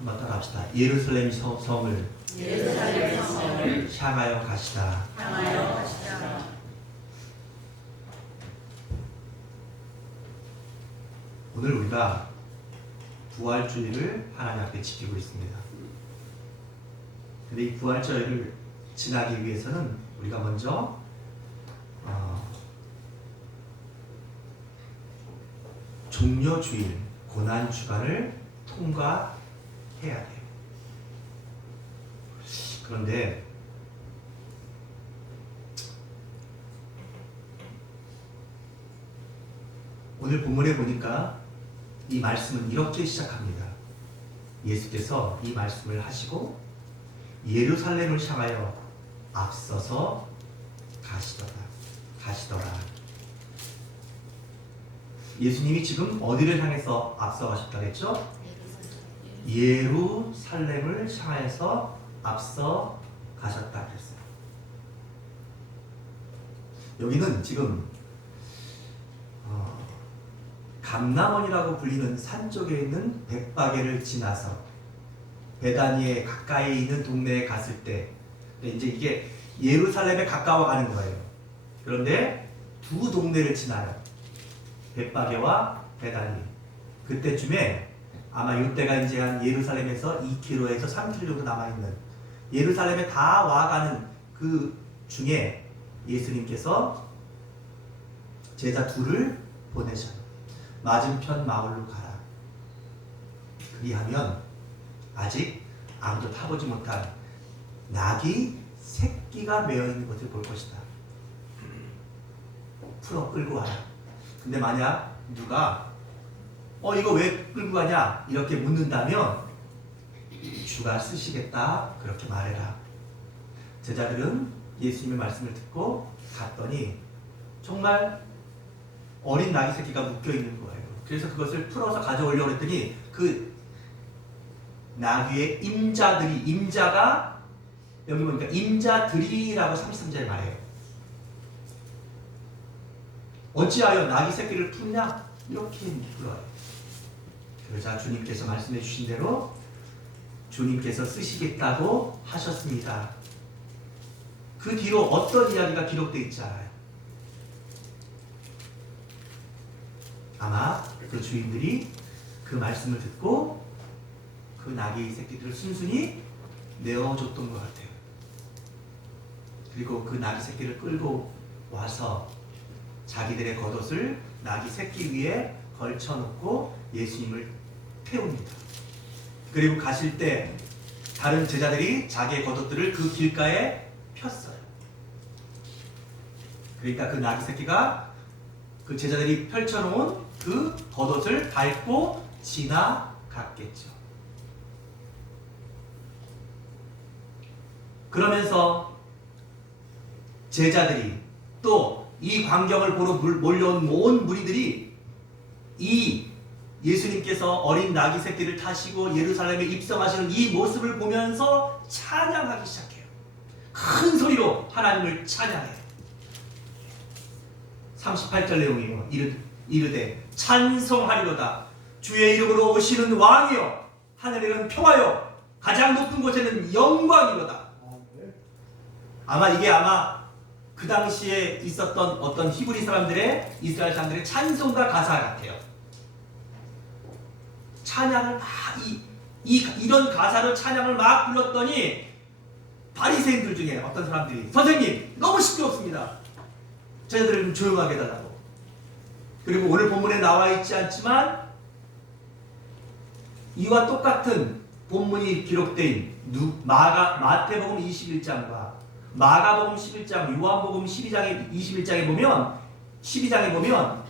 한번 따라합시다. 예루살렘 성을 향하여 가시다. 오늘 우리가 부활주의를 하나님 앞에 지키고 있습니다. 근데 이 부활주의를 지나기 위해서는 우리가 먼저 종려주일, 고난주간을 통과해야 돼요. 그런데 오늘 본문에 보니까 이 말씀은 이렇게 시작합니다. 예수께서 이 말씀을 하시고 예루살렘을 향하여 앞서서 가시더라. 예수님이 지금 어디를 향해서 앞서가셨다고 했죠? 예루살렘을 향해서 앞서 가셨다 그랬어요. 여기는 지금 감람원이라고 불리는 산 쪽에 있는 벳바게를 지나서 베다니에 가까이 있는 동네에 갔을 때 이제 이게 예루살렘에 가까워 가는 거예요. 그런데 두 동네를 지나요. 벳바게와 베다니. 그때쯤에 아마 이때가 이제 한 예루살렘에서 2km에서 3km 정도 남아있는, 예루살렘에 다 와가는 그 중에 예수님께서 제자 둘을 보내셔요. 맞은편 마을로 가라. 그리하면 아직 아무도 타보지 못한 낙이 새끼가 메어있는 것을 볼 것이다. 풀어 끌고 와라. 근데 만약 누가 이거 왜 끌고 가냐 이렇게 묻는다면 주가 쓰시겠다 그렇게 말해라. 제자들은 예수님의 말씀을 듣고 갔더니 정말 어린 나귀 새끼가 묶여 있는 거예요. 그래서 그것을 풀어서 가져오려고 했더니 그 나귀의 임자가 여기 보니까 임자들이라고 33절에 말해요. 어찌하여 나귀 새끼를 품냐? 이렇게 물어요. 그러자 주님께서 말씀해 주신 대로 주님께서 쓰시겠다고 하셨습니다. 그 뒤로 어떤 이야기가 기록되어 있지 않아요. 아마 그 주인들이 그 말씀을 듣고 그 나귀 새끼들을 순순히 내어줬던 것 같아요. 그리고 그 나귀 새끼를 끌고 와서 자기들의 겉옷을 나귀 새끼 위에 걸쳐놓고 예수님을 태웁니다. 그리고 가실 때 다른 제자들이 자기의 겉옷들을 그 길가에 폈어요. 그러니까 그 나귀 새끼가 그 제자들이 펼쳐놓은 그 겉옷을 밟고 지나갔겠죠. 그러면서 제자들이 또 이 광경을 보러 몰려온 온 무리들이 이 예수님께서 어린 나귀 새끼를 타시고 예루살렘에 입성하시는 이 모습을 보면서 찬양하기 시작해요. 큰 소리로 하나님을 찬양해요. 38절 내용이에요. 이르되 찬송하리로다. 주의 이름으로 오시는 왕이여, 하늘에는 평화여, 가장 높은 곳에는 영광이로다. 아마 이게 그 당시에 있었던 어떤 히브리 사람들의, 이스라엘 사람들의 찬송가 가사 같아요. 찬양을 막 이런 가사로 찬양을 막 불렀더니 바리새인들 중에 어떤 사람들이 선생님 너무 시끄럽습니다. 저희들을 좀 조용하게 해달라고. 그리고 오늘 본문에 나와 있지 않지만 이와 똑같은 본문이 기록된 마태복음 21장과 마가복음 11장, 요한복음 21장에 보면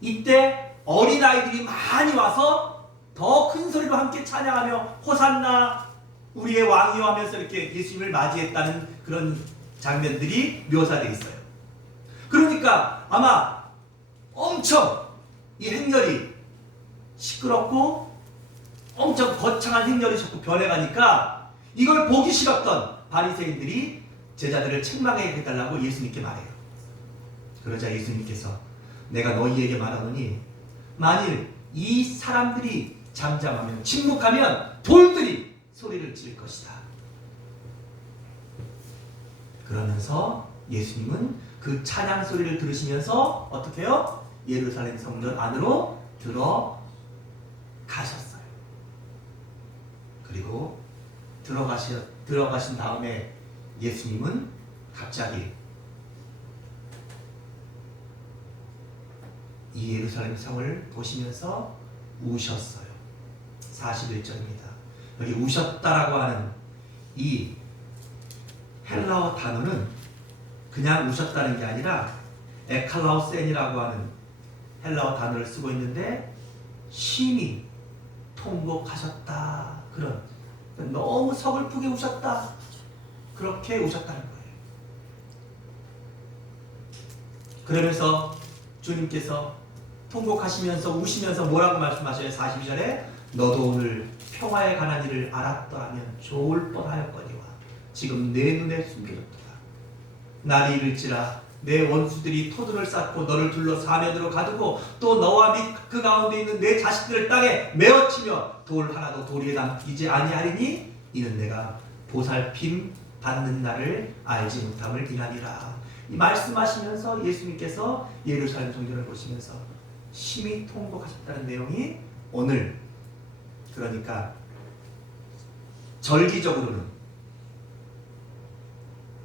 이때 어린아이들이 많이 와서 더 큰 소리로 함께 찬양하며 호산나 우리의 왕이여 하면서 이렇게 예수님을 맞이했다는 그런 장면들이 묘사되어 있어요. 그러니까 아마 엄청 이 행렬이 시끄럽고 엄청 거창한 행렬이 자꾸 변해가니까 이걸 보기 싫었던 바리새인들이 제자들을 책망해 해달라고 예수님께 말해요. 그러자 예수님께서 내가 너희에게 말하노니 만일 이 사람들이 잠잠하면 침묵하면 돌들이 소리를 지를 것이다. 그러면서 예수님은 그 찬양 소리를 들으시면서 어떻게 해요? 예루살렘 성전 안으로 들어가셨어요. 그리고 들어가신 다음에 예수님은 갑자기 이 예루살렘 성을 보시면서 우셨어요. 41절입니다. 여기 우셨다라고 하는 이 헬라어 단어는 그냥 우셨다는 게 아니라 에칼라우센이라고 하는 헬라어 단어를 쓰고 있는데 심히 통곡하셨다. 그런 너무 서글프게 우셨다. 그렇게 우셨다는 거예요. 그러면서 주님께서 통곡하시면서 우시면서 뭐라고 말씀하셔요? 42절에 너도 오늘 평화에 관한 일을 알았더라면 좋을 뻔하였거니와 지금 내 눈에 숨겨졌도다. 날이 이를지라 내 원수들이 토들을 쌓고 너를 둘러 사면으로 가두고 또 너와 및 그 가운데 있는 내 자식들을 땅에 메어치며 돌 하나도 돌에 남기지 아니하리니 이는 내가 보살핌 받는 날을 알지 못함을 인하니라. 이 말씀하시면서 예수님께서 예루살렘 성전을 보시면서 심히 통곡하셨다는 내용이 오늘 그러니까 절기적으로는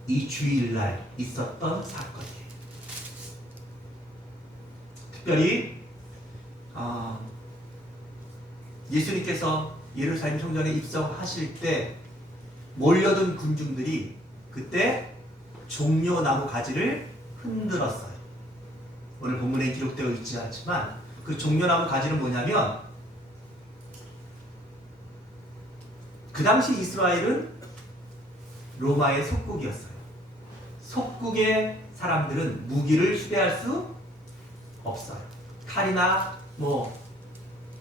이 주일날 있었던 사건이에요. 특별히 예수님께서 예루살렘 성전에 입성하실 때 몰려든 군중들이 그때 종려나무 가지를 흔들었어요. 오늘 본문에 기록되어 있지 않지만 그 종려나무 가지는 뭐냐면 그 당시 이스라엘은 로마의 속국이었어요. 속국의 사람들은 무기를 휴대할 수 없어요. 칼이나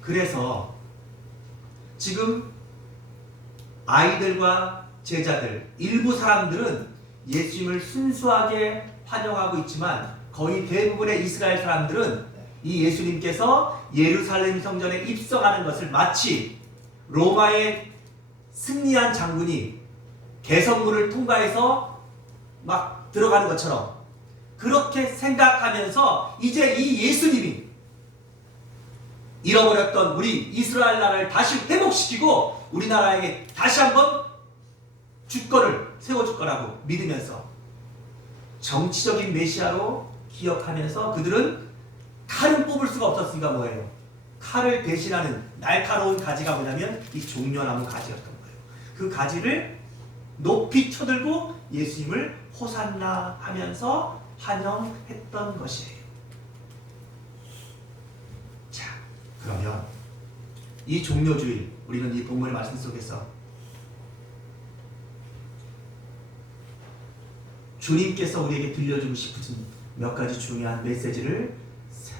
그래서 지금 아이들과 제자들 일부 사람들은 예수님을 순수하게 환영하고 있지만 거의 대부분의 이스라엘 사람들은 이 예수님께서 예루살렘 성전에 입성하는 것을 마치 로마의 승리한 장군이 개선문을 통과해서 막 들어가는 것처럼 그렇게 생각하면서 이제 이 예수님이 잃어버렸던 우리 이스라엘 나라를 다시 회복시키고 우리나라에게 다시 한번 주권을 세워줄 거라고 믿으면서 정치적인 메시아로 기억하면서 그들은 칼은 뽑을 수가 없었으니까 뭐예요? 칼을 대신하는 날카로운 가지가 뭐냐면 이 종려나무 가지였던 거예요. 그 가지를 높이 쳐들고 예수님을 호산나 하면서 환영했던 것이에요. 자, 그러면 이 종려주일 우리는 이 본문의 말씀 속에서 주님께서 우리에게 들려주고 싶으신 몇 가지 중요한 메시지를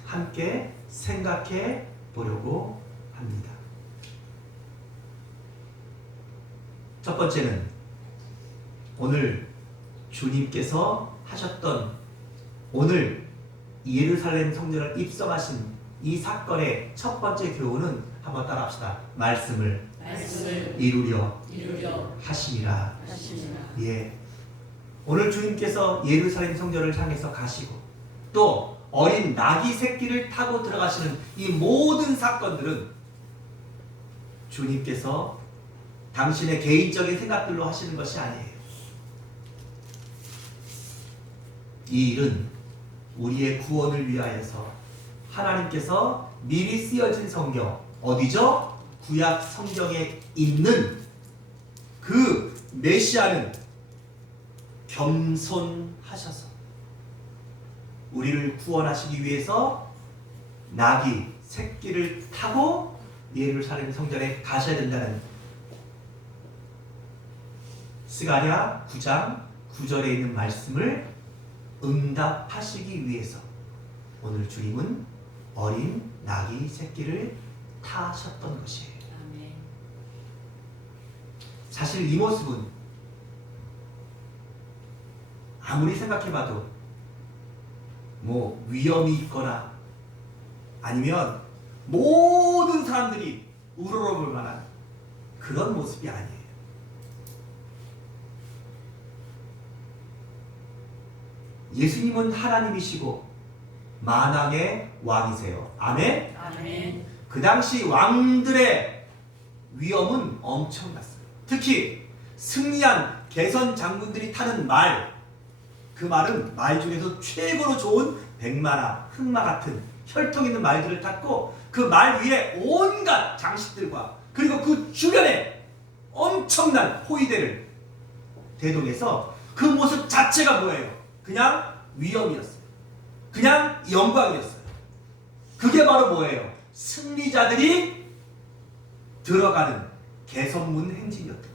함께 생각해 보려고 합니다. 첫 번째는 오늘 주님께서 하셨던 오늘 예루살렘 성전을 입성하신 이 사건의 첫 번째 교훈은 한번 따라합시다. 말씀을 이루려 하심이라. 예. 오늘 주님께서 예루살렘 성전을 향해서 가시고 또 어린 나귀 새끼를 타고 들어가시는 이 모든 사건들은 주님께서 당신의 개인적인 생각들로 하시는 것이 아니에요. 이 일은 우리의 구원을 위하여서 하나님께서 미리 쓰여진 성경, 어디죠? 구약 성경에 있는 그 메시아는 겸손하셔서 우리를 구원하시기 위해서 나귀 새끼를 타고 예루살렘 성전에 가셔야 된다는 스가랴 9장 9절에 있는 말씀을 응답하시기 위해서 오늘 주님은 어린 나귀 새끼를 타셨던 것이에요. 사실 이 모습은 아무리 생각해봐도 위험이 있거나 아니면 모든 사람들이 우러러볼 만한 그런 모습이 아니에요. 예수님은 하나님이시고 만왕의 왕이세요. 아멘? 아멘. 그 당시 왕들의 위엄은 엄청났어요. 특히 승리한 개선 장군들이 타는 말, 그 말은 말 중에서 최고로 좋은 백마나 흑마 같은 혈통 있는 말들을 탔고 그 말 위에 온갖 장식들과 그리고 그 주변에 엄청난 호위대를 대동해서 그 모습 자체가 뭐예요? 그냥 위엄이었어요. 그냥 영광이었어요. 그게 바로 뭐예요? 승리자들이 들어가는 개선문 행진이었던 거예요.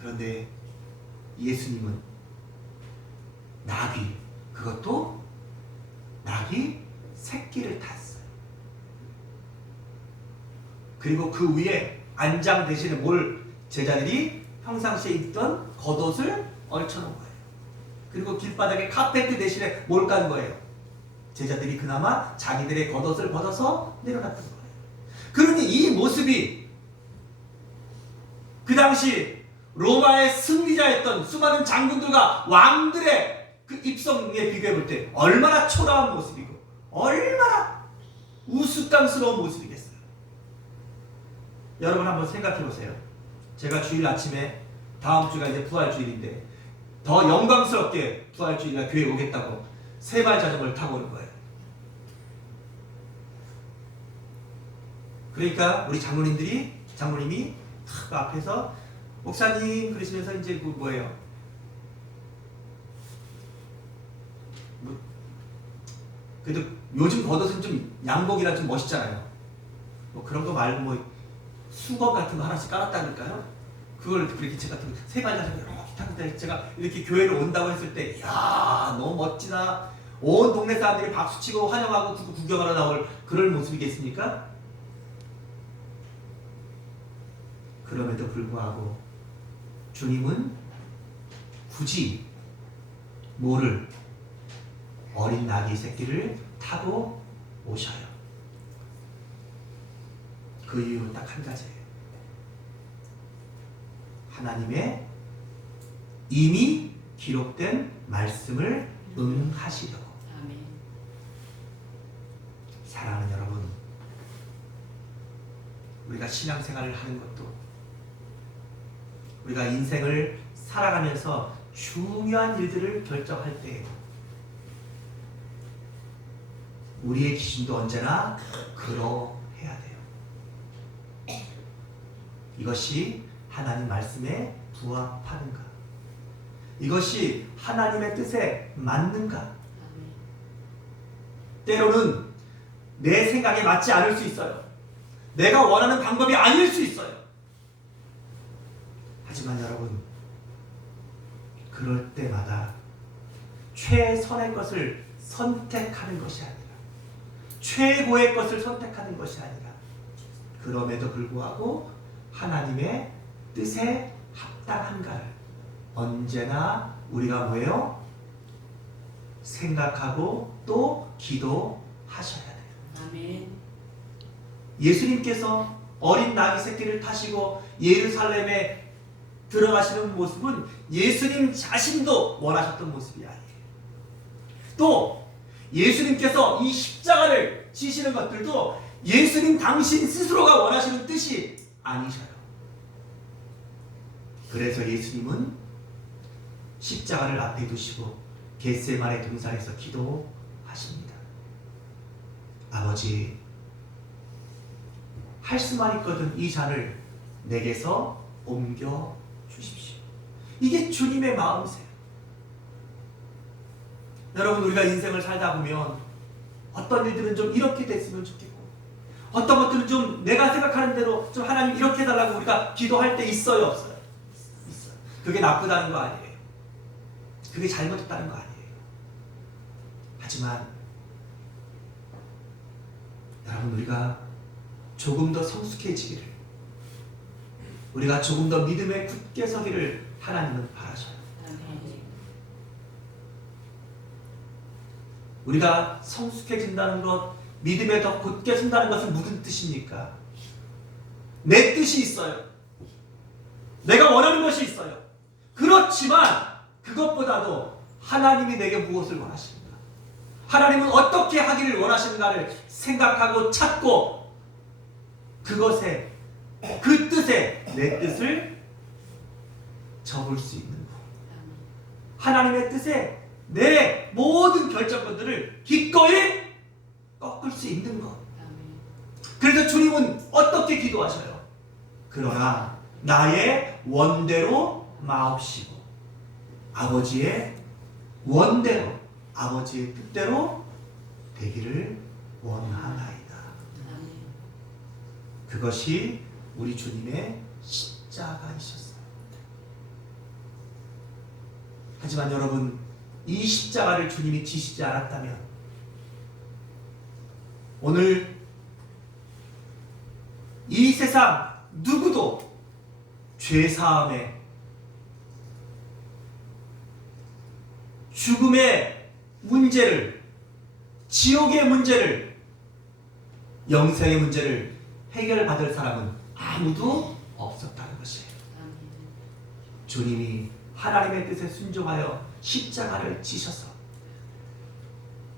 그런데 예수님은 나귀, 그것도 나귀 새끼를 탔어요. 그리고 그 위에 안장 대신에 뭘 제자들이 평상시에 입던 겉옷을 얹혀놓은 거예요. 그리고 길바닥에 카페트 대신에 뭘 깐 거예요? 제자들이 그나마 자기들의 겉옷을 벗어서 내려놨던 거예요. 그러니 이 모습이 그 당시 로마의 승리자였던 수많은 장군들과 왕들의 그 입성에 비교해 볼 때 얼마나 초라한 모습이고 얼마나 우스꽝스러운 모습이겠어요. 여러분 한번 생각해 보세요. 제가 주일 아침에 다음 주가 이제 부활주일인데 더 영광스럽게 부활주일날 교회에 오겠다고 세발 자전거를 타고 오는 거예요. 그러니까 우리 장모님이 그 앞에서 목사님 그러시면서 이제 그 뭐예요? 그래도 요즘 겉옷은 좀 양복이라 좀 멋있잖아요. 뭐 그런 거 말고 뭐 수건 같은 거 하나씩 깔았다니까요. 그걸 그렇게 제가 세발 자전거 이렇게 타는데 제가 이렇게 교회를 온다고 했을 때, 야 너무 멋지다. 온 동네 사람들이 박수치고 환영하고 구경하러 나올 그럴 모습이겠습니까? 그럼에도 불구하고 주님은 굳이 뭐를 어린 나귀 새끼를 타고 오셔요. 그 이유는 딱 한 가지예요. 하나님의 이미 기록된 말씀을 응하시려고. 아멘. 사랑하는 여러분, 우리가 신앙생활을 하는 것도 우리가 인생을 살아가면서 중요한 일들을 결정할 때 우리의 기준도 언제나 그러해야 돼요. 이것이 하나님 말씀에 부합하는가? 이것이 하나님의 뜻에 맞는가? 때로는 내 생각에 맞지 않을 수 있어요. 내가 원하는 방법이 아닐 수 있어요. 하지만 여러분, 그럴 때마다 최선의 것을 선택하는 것이 아니라 최고의 것을 선택하는 것이 아니라 그럼에도 불구하고 하나님의 뜻에 합당한가를 언제나 우리가 뭐예요? 생각하고 또 기도하셔야 돼요. 아멘. 예수님께서 어린 나귀 새끼를 타시고 예루살렘에 들어가시는 모습은 예수님 자신도 원하셨던 모습이 아니에요. 또 예수님께서 이 십자가를 지시는 것들도 예수님 당신 스스로가 원하시는 뜻이 아니셔요. 그래서 예수님은 십자가를 앞에 두시고 겟세마네 동산에서 기도하십니다. 아버지, 할 수만 있거든 이 잔을 내게서 옮겨 주십시오. 이게 주님의 마음이세요. 여러분, 우리가 인생을 살다 보면 어떤 일들은 좀 이렇게 됐으면 좋겠고 어떤 것들은 좀 내가 생각하는 대로 좀 하나님 이렇게 해달라고 우리가 기도할 때 있어요, 없어요? 있어요. 그게 나쁘다는 거 아니에요. 그게 잘못했다는 거 아니에요. 하지만 여러분, 우리가 조금 더 성숙해지기를, 우리가 조금 더 믿음에 굳게 서기를 하나님은 바라셔요. 우리가 성숙해진다는 것, 믿음에 더 굳게 선다는 것은 무슨 뜻입니까? 내 뜻이 있어요. 내가 원하는 것이 있어요. 그렇지만 그것보다도 하나님이 내게 무엇을 원하십니까? 하나님은 어떻게 하기를 원하시는가를 생각하고 찾고 그것에 그 뜻에 내 뜻을 접을 수 있는 것. 하나님의 뜻에 내 모든 결정권들을 기꺼이 꺾을 수 있는 것. 그래서 주님은 어떻게 기도하셔요? 그러나 나의 원대로 마옵시고 아버지의 원대로 아버지의 뜻대로 되기를 원하나이다. 그것이 우리 주님의 십자가이셨어요. 하지만 여러분, 이 십자가를 주님이 지시지 않았다면 오늘 이 세상 누구도 죄사함에 죽음의 문제를, 지옥의 문제를, 영생의 문제를 해결받을 사람은 아무도 없었다는 것이에요. 주님이 하나님의 뜻에 순종하여 십자가를 지셔서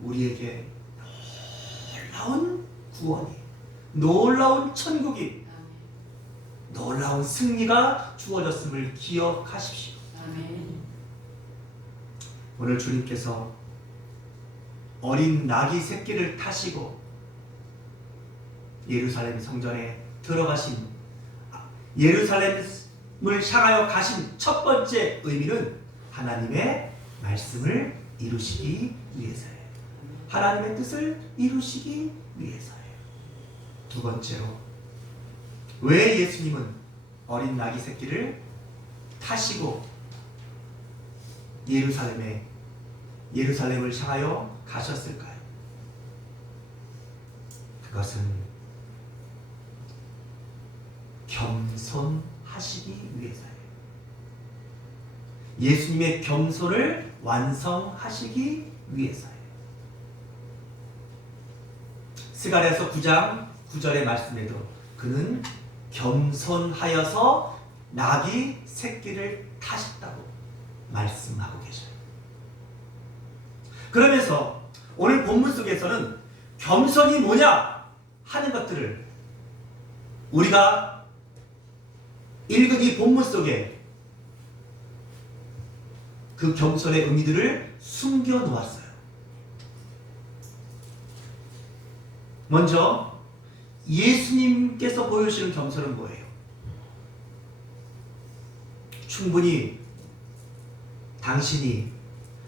우리에게 놀라운 구원이, 놀라운 천국이, 놀라운 승리가 주어졌음을 기억하십시오. 오늘 주님께서 어린 나귀 새끼를 타시고 예루살렘 성전에 들어가신, 예루살렘을 향하여 가신 첫 번째 의미는 하나님의 말씀을 이루시기 위해서예요. 하나님의 뜻을 이루시기 위해서예요. 두 번째로, 왜 예수님은 어린 나귀 새끼를 타시고 예루살렘을 향하여 가셨을까요? 그것은 겸손하시기 위해서예요. 예수님의 겸손을 완성하시기 위해서예요. 스가랴서 9장 9절의 말씀에도 그는 겸손하여서 나귀 새끼를 타셨다고 말씀하고 계셔요. 그러면서 오늘 본문 속에서는 겸손이 뭐냐 하는 것들을 우리가 읽은 이 본문 속에 그 겸손의 의미들을 숨겨 놓았어요. 먼저 예수님께서 보여주시는 겸손은 뭐예요? 충분히 당신이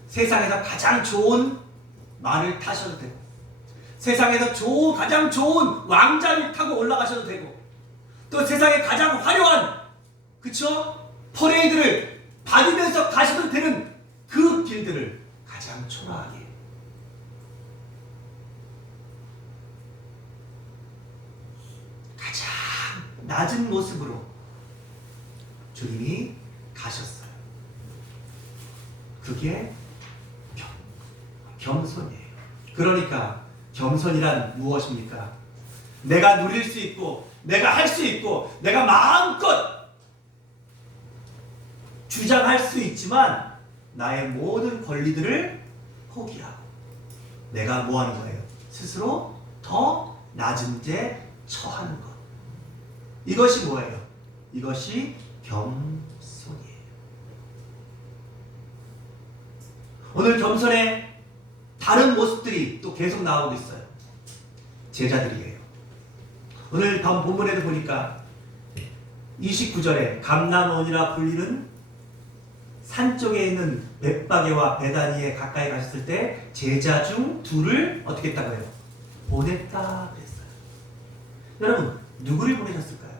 세상에서 가장 좋은 말을 타셔도 되고, 세상에서 가장 좋은 왕자를 타고 올라가셔도 되고, 또 세상에 가장 화려한, 그쵸? 퍼레이드를 받으면서 가셔도 되는 그 길들을 가장 초라하게, 가장 낮은 모습으로 주님이 가셨어요. 그게 겸손이에요. 그러니까 겸손이란 무엇입니까? 내가 누릴 수 있고, 내가 할 수 있고, 내가 마음껏 주장할 수 있지만 나의 모든 권리들을 포기하고 내가 뭐 하는 거예요? 스스로 더 낮은 데 처하는 것. 이것이 뭐예요? 이것이 겸손이에요. 오늘 겸손의 다른 모습들이 또 계속 나오고 있어요. 제자들이에요. 오늘 다음 본문에도 보니까 29절에 감람원이라 불리는 산 쪽에 있는 벳바게와 베다니에 가까이 가셨을 때 제자 중 둘을 어떻게 했다고 해요? 보냈다 그랬어요. 여러분, 누구를 보내셨을까요?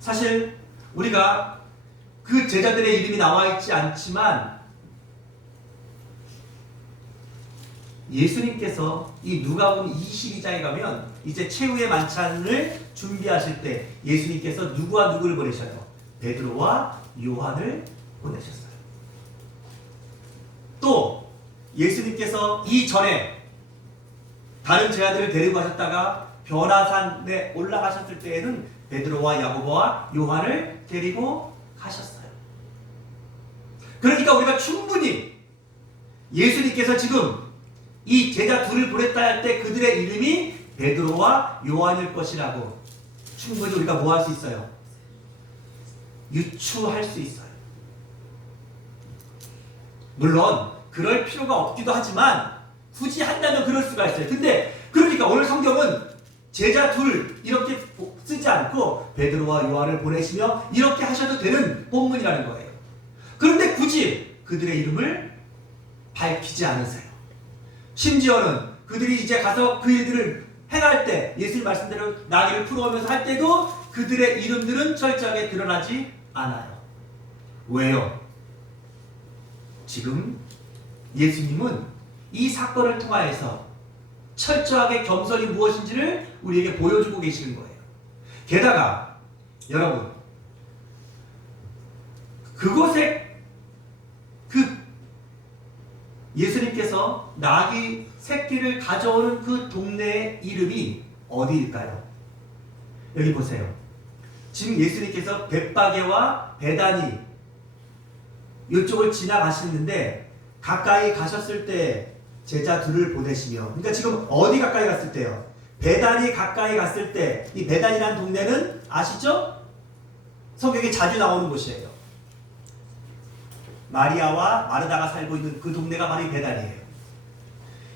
사실 우리가 그 제자들의 이름이 나와 있지 않지만 예수님께서 이 누가복음 22장에 가면 이제 최후의 만찬을 준비하실 때 예수님께서 누구와 누구를 보내셔요? 베드로와 요한을 보내셨어요. 또 예수님께서 이전에 다른 제자들을 데리고 가셨다가 변화산에 올라가셨을 때에는 베드로와 야고보와 요한을 데리고 가셨어요. 그러니까 우리가 충분히 예수님께서 지금 이 제자 둘을 보냈다 할 때 그들의 이름이 베드로와 요한일 것이라고 충분히 우리가 뭐 할 수 있어요? 유추할 수 있어요. 물론 그럴 필요가 없기도 하지만 굳이 한다면 그럴 수가 있어요. 근데 그러니까 오늘 성경은 제자 둘 이렇게 쓰지 않고 베드로와 요한을 보내시며 이렇게 하셔도 되는 본문이라는 거예요. 그런데 굳이 그들의 이름을 밝히지 않으세요. 심지어는 그들이 이제 가서 그 일들을 행할 때 예수님 말씀대로 나귀를 풀어오면서 할 때도 그들의 이름들은 철저하게 드러나지 않아요. 왜요? 지금 예수님은 이 사건을 통하여서 철저하게 겸손이 무엇인지를 우리에게 보여주고 계시는 거예요. 게다가 여러분 그곳에 그 예수님께서 나귀 새끼를 가져오는 그 동네의 이름이 어디일까요? 여기 보세요. 지금 예수님께서 벳바게와 베다니 이쪽을 지나가시는데 가까이 가셨을 때 제자 둘을 보내시며, 그러니까 지금 어디 가까이 갔을 때요? 베다니 가까이 갔을 때, 이 베다니라는 동네는 아시죠? 성경에 자주 나오는 곳이에요. 마리아와 마르다가 살고 있는 그 동네가 바로 이 베다니예요.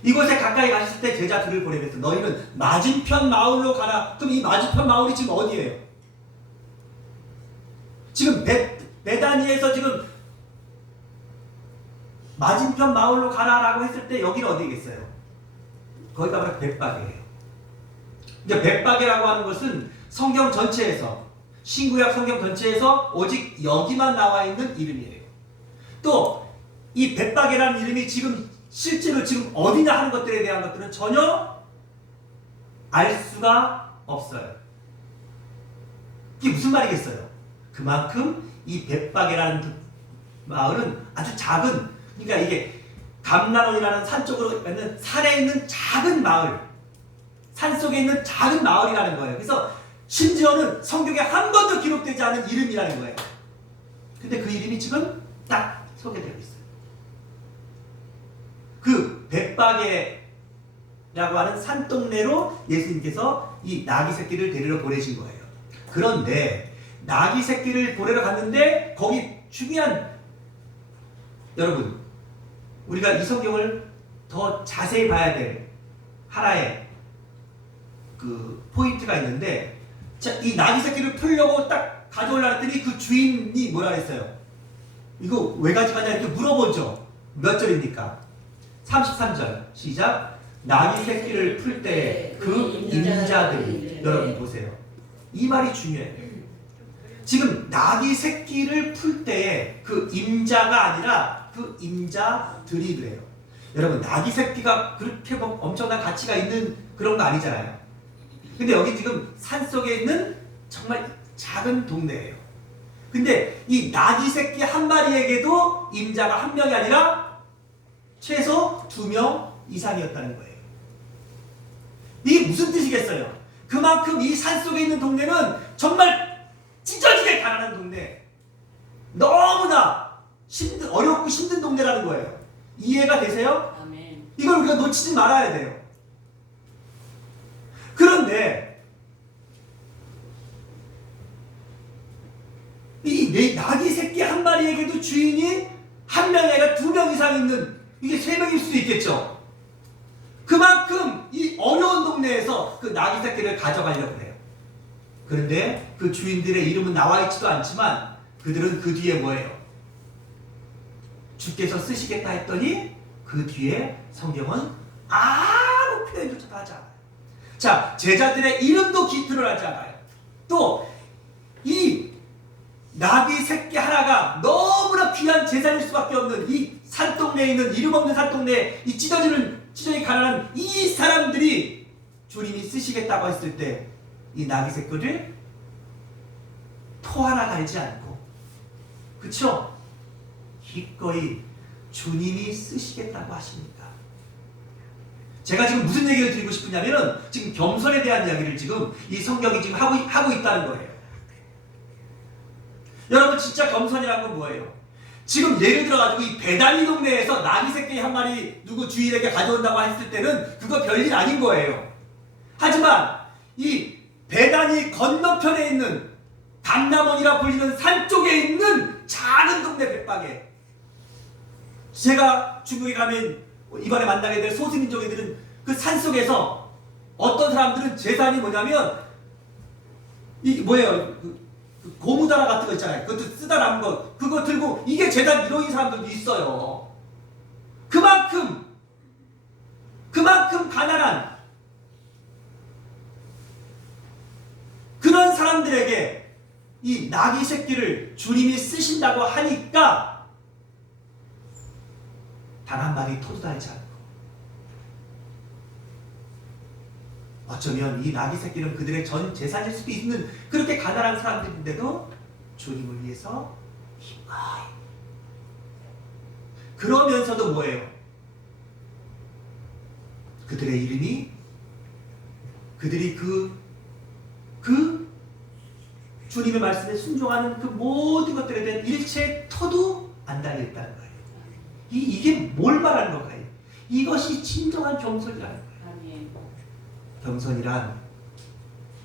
이곳에 가까이 가셨을 때 제자 둘을 보내면서 너희는 맞은편 마을로 가라. 그럼 이 맞은편 마을이 지금 어디예요? 지금 베다니에서 지금 맞은편 마을로 가라라고 했을 때 여기는 어디겠어요? 거기가 바로 벳바게예요. 이제 벳바게라고 하는 것은 성경 전체에서, 신구약 성경 전체에서 오직 여기만 나와 있는 이름이에요. 또 이 벳바게라는 이름이 지금 실제로 지금 어디냐 하는 것들에 대한 것들은 전혀 알 수가 없어요. 이게 무슨 말이겠어요? 그만큼 이 벳바게라는 마을은 아주 작은, 그러니까 이게 감나론이라는 산 쪽으로 있는 산에 있는 작은 마을, 산 속에 있는 작은 마을이라는 거예요. 그래서 심지어는 성경에 한 번도 기록되지 않은 이름이라는 거예요. 근데 그 이름이 지금 딱 소개되고 있어요. 그 벳바게라고 하는 산동네로 예수님께서 이 나귀 새끼를 데리러 보내신 거예요. 그런데 나귀 새끼를 보내러 갔는데 거기 중요한, 여러분 우리가 이 성경을 더 자세히 봐야 될 하나의 그 포인트가 있는데, 자, 이 나귀 새끼를 풀려고 딱 가져오려고 했더니 그 주인이 뭐라 그랬어요? 이거 왜 가져가냐 이렇게 물어보죠. 몇 절입니까? 33절 시작. 나귀 새끼를 풀 때 그 임자들이, 여러분 보세요. 이 말이 중요해요. 지금 나귀 새끼를 풀 때에 그 임자가 아니라 그 임자들이 그래요. 여러분 나귀 새끼가 그렇게 뭐 엄청난 가치가 있는 그런 거 아니잖아요. 근데 여기 지금 산속에 있는 정말 작은 동네예요. 근데 이 나귀 새끼 한 마리에게도 임자가 한 명이 아니라 최소 2명 이상이었다는 거예요. 이게 무슨 뜻이겠어요? 그만큼 이 산속에 있는 동네는 정말 찢어지게 가난한 동네, 너무나 어렵고 힘든 동네라는 거예요. 이해가 되세요? 아멘. 이걸 우리가 놓치지 말아야 돼요. 그런데 이 나귀 새끼 한 마리에게도 주인이 한 명이 아니라 2명 이상 있는, 이게 3명일 수도 있겠죠. 그만큼 이 어려운 동네에서 그 나귀 새끼를 가져가려고 해요. 그런데 그 주인들의 이름은 나와 있지도 않지만 그들은 그 뒤에 뭐예요? 주께서 쓰시겠다 했더니 그 뒤에 성경은 아무 표현조차도 하지 않아요. 자, 제자들의 이름도 드러나지 않아요. 또 이 나귀 새끼 하나가 너무나 귀한 재산일 수밖에 없는 이 산동네에 있는 이름 없는 산동네에 이 찢어지 가난한 이 사람들이 주님이 쓰시겠다고 했을 때 이 나귀 새끼를 토 하나 달지 않고, 그쵸? 기꺼이 주님이 쓰시겠다고 하십니다. 제가 지금 무슨 얘기를 드리고 싶으냐면은 지금 겸손에 대한 이야기를 지금 이 성경이 지금 하고 있다는 거예요. 여러분 진짜 겸손이란 건 뭐예요? 지금 예를 들어가지고 이 배단위 동네에서 나귀 새끼 한 마리 누구 주인에게 가져온다고 했을 때는 그거 별일 아닌 거예요. 하지만 이 배단위 건너편에 있는 담남원이라 불리는 산 쪽에 있는 작은 동네 벳방에, 제가 중국에 가면 이번에 만나게 될 소수민족애들은 그 산속에서 어떤 사람들은 재산이 뭐냐면 이게 뭐예요? 그 고무다라 같은 거 있잖아요. 그것도 쓰다 남은 거 그거 들고 이게 재산 1호인 사람들도 있어요. 그만큼 가난한 그런 사람들에게 이 나귀 새끼를 주님이 쓰신다고 하니까 단 한 마리 토도 달지 않고, 어쩌면 이 나귀 새끼는 그들의 전 재산일 수도 있는 그렇게 가난한 사람들인데도 주님을 위해서 기꺼이, 그러면서도 뭐예요? 그들의 이름이, 그들이 그 주님의 말씀에 순종하는 그 모든 것들에 대한 일체의 터도 안 달려있다는 거예요. 이게 뭘 말하는 걸까요? 이것이 진정한 겸손이라는 거예요. 겸손이란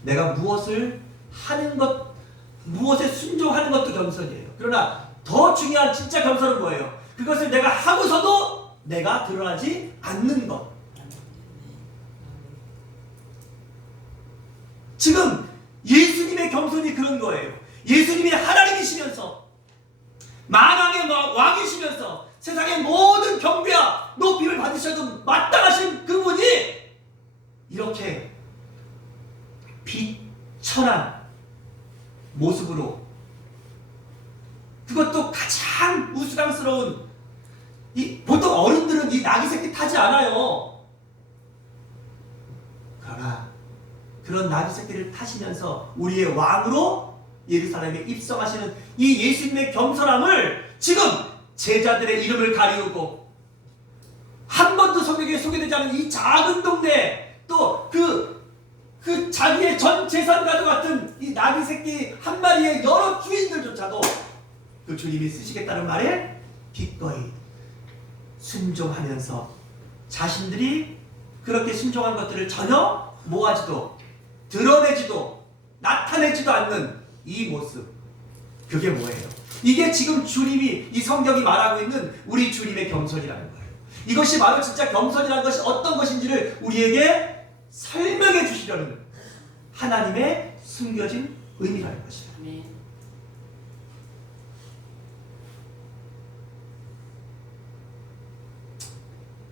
내가 무엇을 하는 것, 무엇에 순종하는 것도 겸손이에요. 그러나 더 중요한 진짜 겸손은 뭐예요? 그것을 내가 하고서도 내가 드러나지 않는 것. 지금 예수님의 겸손이 그런 거예요. 예수님이 하나님이시면서 만왕의 왕이시면서 세상의 모든 경배와 높임을 받으셔도 마땅하신 그분이 이렇게 비천한 모습으로, 그것도 가장 우스꽝스러운, 보통 어른들은 이 나귀 새끼 타지 않아요. 그러나 그런 나귀 새끼를 타시면서 우리의 왕으로 예루살렘에 입성하시는 이 예수님의 겸손함을 지금 제자들의 이름을 가리우고 한 번도 성경에 소개되지 않은 이 작은 동네, 또 그 자기의 전 재산과도 같은 이 나귀 새끼 한 마리의 여러 주인들조차도 그 주님이 쓰시겠다는 말에 기꺼이 순종하면서 자신들이 그렇게 순종한 것들을 전혀 모아지도 드러내지도 나타내지도 않는 이 모습, 그게 뭐예요? 이게 지금 주님이, 이 성경이 말하고 있는 우리 주님의 겸손이라는 거예요. 이것이 바로 진짜 겸손이라는 것이 어떤 것인지를 우리에게 설명해 주시려는 하나님의 숨겨진 의미라는 것입니다.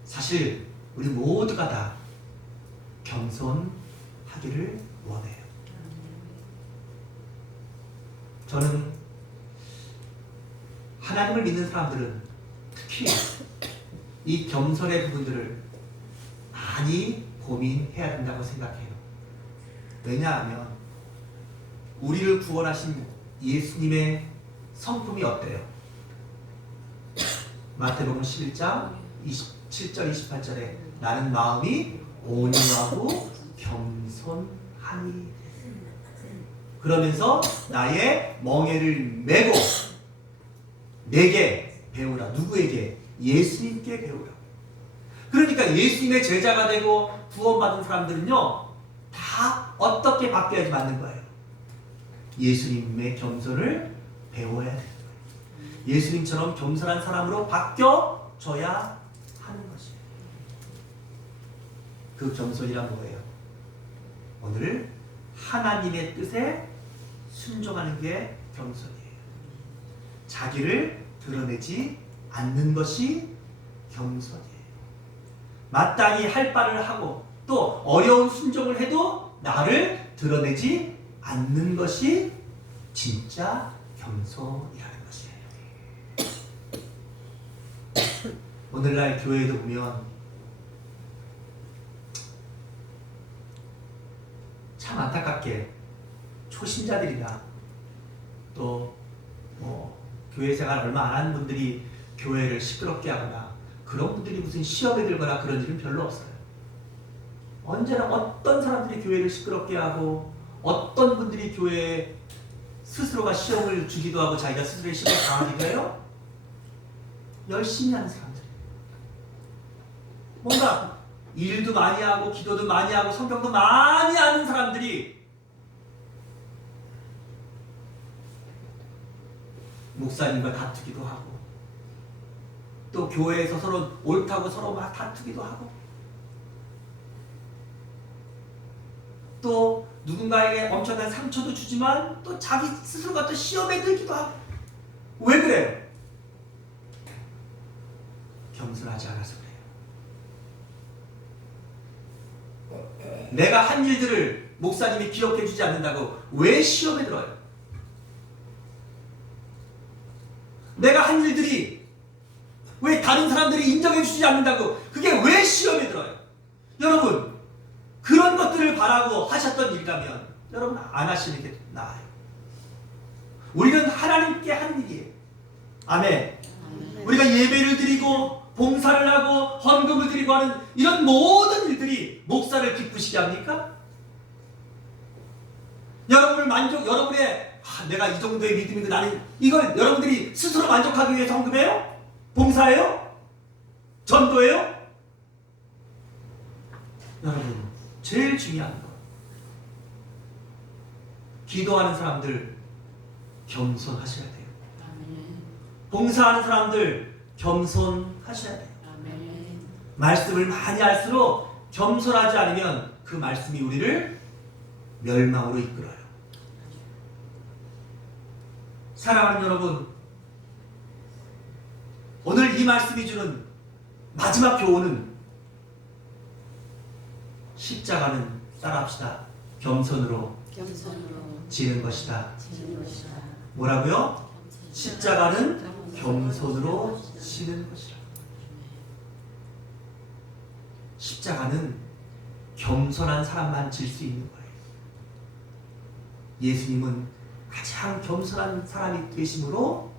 사실 우리 모두가 다 겸손하기를 원해요. 저는 하나님을 믿는 사람들은 특히 이 겸손의 부분들을 많이 고민해야 된다고 생각해요. 왜냐하면 우리를 구원하신 예수님의 성품이 어때요? 마태복음 11장 27절 28절에 나는 마음이 온유하고 겸손하니, 그러면서 나의 멍에를 메고 내게 배우라. 누구에게? 예수님께 배우라. 그러니까 예수님의 제자가 되고 구원받은 사람들은요, 다 어떻게 바뀌어야지 맞는 거예요? 예수님의 겸손을 배워야 되는 거예요. 예수님처럼 겸손한 사람으로 바뀌어져야 하는 것이에요. 그 겸손이란 뭐예요? 오늘 하나님의 뜻에 순종하는 게 겸손이에요. 자기를 드러내지 않는 것이 겸손이에요. 마땅히 할 바를 하고 또 어려운 순종을 해도 나를 드러내지 않는 것이 진짜 겸손이라는 것이에요. 오늘날 교회에도 보면 참 안타깝게 초신자들이나 또 교회 생활 얼마 안 한 분들이 교회를 시끄럽게 하거나 그런 분들이 무슨 시험에 들거나 그런 일은 별로 없어요. 언제나 어떤 사람들이 교회를 시끄럽게 하고 어떤 분들이 교회에 스스로가 시험을 주기도 하고 자기가 스스로의 시험을 당하기도 해요? 열심히 하는 사람들. 뭔가 일도 많이 하고 기도도 많이 하고 성경도 많이 하는 사람들이 목사님과 다투기도 하고 또 교회에서 서로 옳다고 서로 막 다투기도 하고 또 누군가에게 엄청난 상처도 주지만 또 자기 스스로가 또 시험에 들기도 하고. 왜 그래요? 겸손하지 않아서 그래요. 내가 한 일들을 목사님이 기억해 주지 않는다고 왜 시험에 들어요? 내가 한 일들이 왜 다른 사람들이 인정해 주지 않는다고 그게 왜 시험에 들어요? 여러분, 그런 것들을 바라고 하셨던 일이라면 여러분 안 하시는 게 나아요. 우리는 하나님께 하는 일이에요. 아멘. 우리가 예배를 드리고 봉사를 하고 헌금을 드리고 하는 이런 모든 일들이 목사를 기쁘시게 합니까? 여러분의 내가 이 정도의 믿음이고 나는 이걸 여러분들이 스스로 만족하기 위해서 헌금해요? 봉사해요? 전도해요? 여러분, 제일 중요한 거, 기도하는 사람들 겸손하셔야 돼요. 봉사하는 사람들 겸손하셔야 돼요. 말씀을 많이 할수록 겸손하지 않으면 그 말씀이 우리를 멸망으로 이끌어요. 사랑하는 여러분, 오늘 이 말씀이 주는 마지막 교훈은 십자가는 따라합시다. 겸손으로 지는 것이다. 뭐라고요? 십자가는 겸손으로 지는 것이라. 십자가는 겸손한 사람만 질 수 있는 거예요. 예수님은 가장 겸손한 사람이 되심으로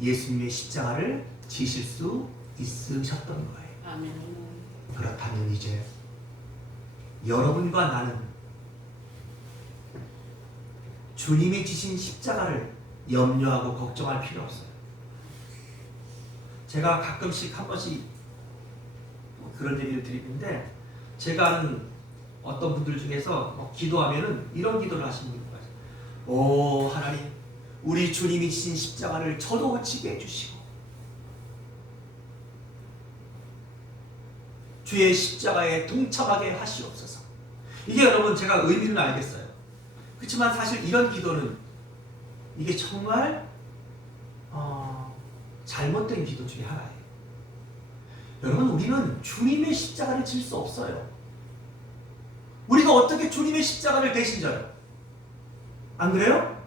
예수님의 십자가를 지실 수 있으셨던 거예요. 아멘. 그렇다면 이제 여러분과 나는 주님이 지신 십자가를 염려하고 걱정할 필요 없어요. 제가 가끔씩 한 번씩 그런 얘기를 드리는데, 제가 아는 어떤 분들 중에서 기도하면은 이런 기도를 하시는 분이 있어요. 오 하나님, 우리 주님이 지신 십자가를 저도 지게 해주시고 주의 십자가에 동참하게 하시옵소서. 이게 여러분 제가 의미는 알겠어요. 그렇지만 사실 이런 기도는 이게 정말 잘못된 기도 중에 하나예요. 여러분, 우리는 주님의 십자가를 질 수 없어요. 우리가 어떻게 주님의 십자가를 대신 져요? 안 그래요?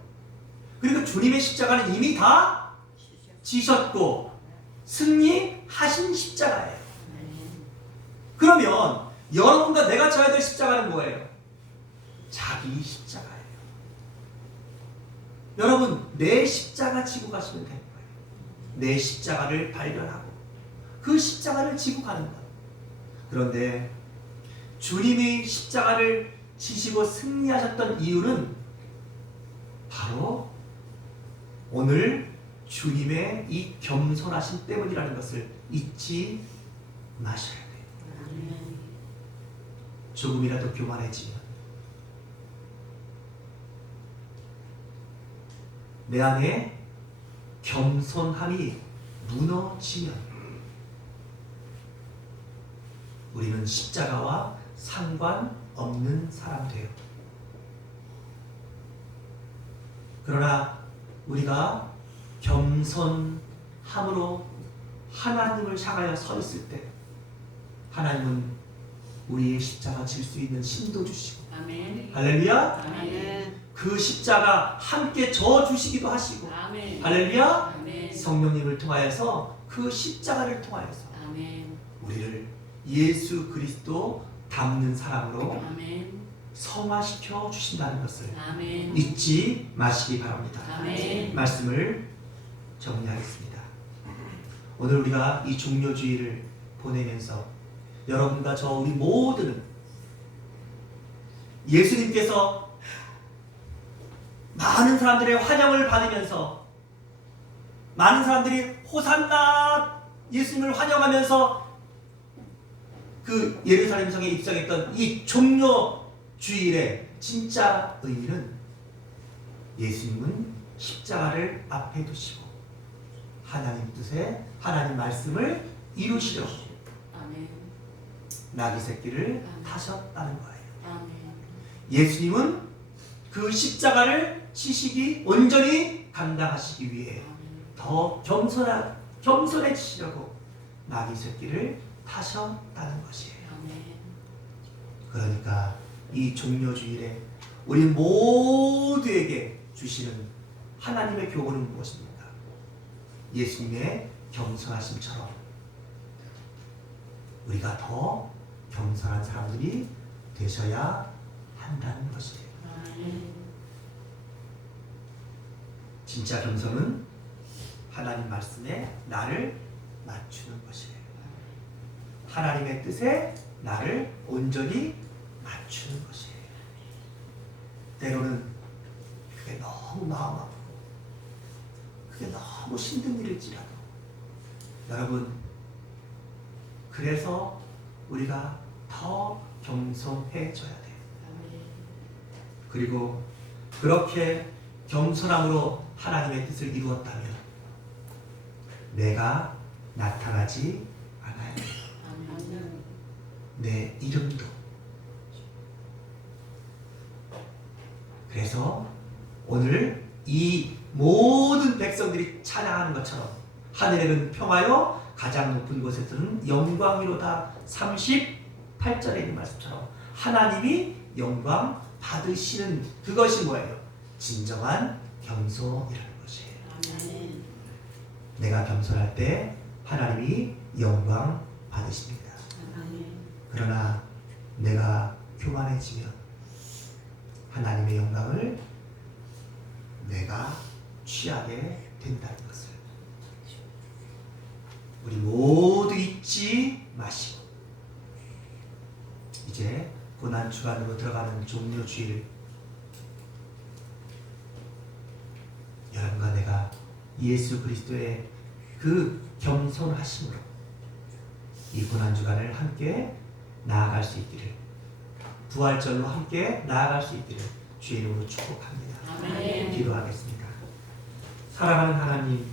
그리고 주님의 십자가는 이미 다 지셨고 승리하신 십자가예요. 그러면 여러분과 내가 져야 될 십자가는 뭐예요? 자기 십자가예요. 여러분, 내 십자가 지고 가시면 되는 거예요. 내 십자가를 발견하고 그 십자가를 지고 가는 거예요. 그런데 주님이 십자가를 지시고 승리하셨던 이유는 바로 오늘 주님의 이 겸손하심 때문이라는 것을 잊지 마셔야 돼요. 조금이라도 교만해지면, 내 안에 겸손함이 무너지면 우리는 십자가와 상관없는 사람 돼요. 그러나 우리가 겸손함으로 하나님을 향하여 서 있을 때 하나님은 우리의 십자가 질 수 있는 힘도 주시고, 아멘. 할렐루야. 아멘. 그 십자가 함께 져 주시기도 하시고, 아멘. 할렐루야. 아멘. 성령님을 통하여서 그 십자가를 통하여서 아멘. 우리를 예수 그리스도 닮는 사람으로 아멘. 성화시켜 주신다는 것을 아멘. 잊지 마시기 바랍니다. 아멘. 말씀을 정리하겠습니다. 오늘 우리가 이 종료주의를 보내면서 여러분과 저 우리 모두는 예수님께서 많은 사람들의 환영을 받으면서 많은 사람들이 호산나 예수님을 환영하면서 그 예루살렘 성에 입성했던 이 종려 주일의 진짜 의미는 예수님은 십자가를 앞에 두시고 하나님 뜻에 하나님 말씀을 이루시려고 나귀 새끼를 타셨다는 거예요. 예수님은 그 십자가를 지시기 온전히 감당하시기 위해 더 겸손해지시려고 나귀 새끼를 타셨다는 것이에요. 그러니까 이 종려주일에 우리 모두에게 주시는 하나님의 교훈은 무엇입니까? 예수님의 겸손하심처럼 우리가 더 겸손한 사람들이 되셔야 한다는 것이에요. 진짜 겸손은 하나님 말씀에 나를 맞추는 것이에요. 하나님의 뜻에 나를 온전히 맞추는 것이에요. 때로는 그게 너무 마음 아프고 그게 너무 힘든 일일지라도 여러분, 그래서 우리가 더 겸손해져야 돼요. 그리고 그렇게 겸손함으로 하나님의 뜻을 이루었다면 내가 나타나지 않아야 돼요. 내 이름도. 그래서 오늘 이 모든 백성들이 찬양하는 것처럼 하늘에는 평하여 가장 높은 곳에서는 영광이로다. 38절에 있는 말씀처럼 하나님이 영광 받으시는 그것이 뭐예요? 진정한 겸손이라는 것이에요. 내가 겸손할 때 하나님이 영광 받으십니다. 그러나 내가 교만해지면 하나님의 영광을 내가 취하게 된다는 것을 우리 모두 잊지 마시고 이제 고난주간으로 들어가는 종료주일, 여러분과 내가 예수 그리스도의 그 겸손하심으로 이 고난주간을 함께 나아갈 수 있기를, 부활절로 함께 나아갈 수 있기를 주의 이름으로 축복합니다. 아멘. 기도하겠습니다. 사랑하는 하나님,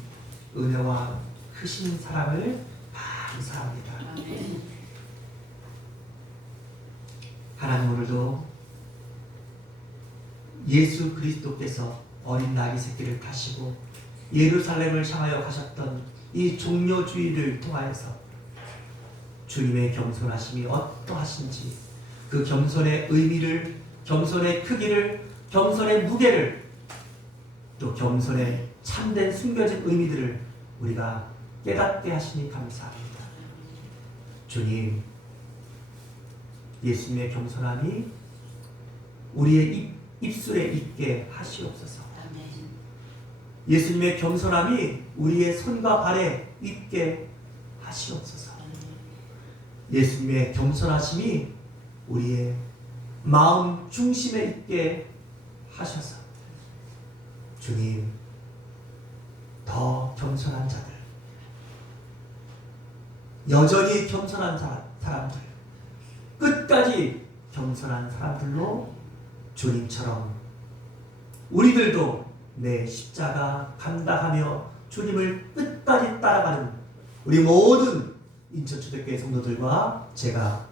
은혜와 크신 사랑을 감사합니다. 아멘. 하나님, 오늘도 예수 그리스도께서 어린 나귀 새끼를 타시고 예루살렘을 향하여 가셨던 이 종려주의를 통하여서 주님의 겸손하심이 어떠하신지, 그 겸손의 의미를, 겸손의 크기를, 겸손의 무게를, 또 겸손의 참된 숨겨진 의미들을 우리가 깨닫게 하시니 감사합니다. 주님, 예수님의 겸손함이 우리의 입술에 있게 하시옵소서. 예수님의 겸손함이 우리의 손과 발에 있게 하시옵소서. 예수님의 겸손하심이 우리의 마음 중심에 있게 하셔서 주님, 더 겸손한 자들, 여전히 겸손한 사람들, 끝까지 겸손한 사람들로 주님처럼 우리들도 내 십자가 감당하며 주님을 끝까지 따라가는 우리 모든 인천초대교회 성도들과 제가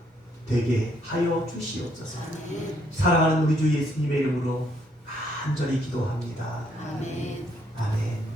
되게 하여 주시옵소서. 사랑하는 우리 주 예수님의 이름으로 간절히 기도합니다. 아멘. 아멘.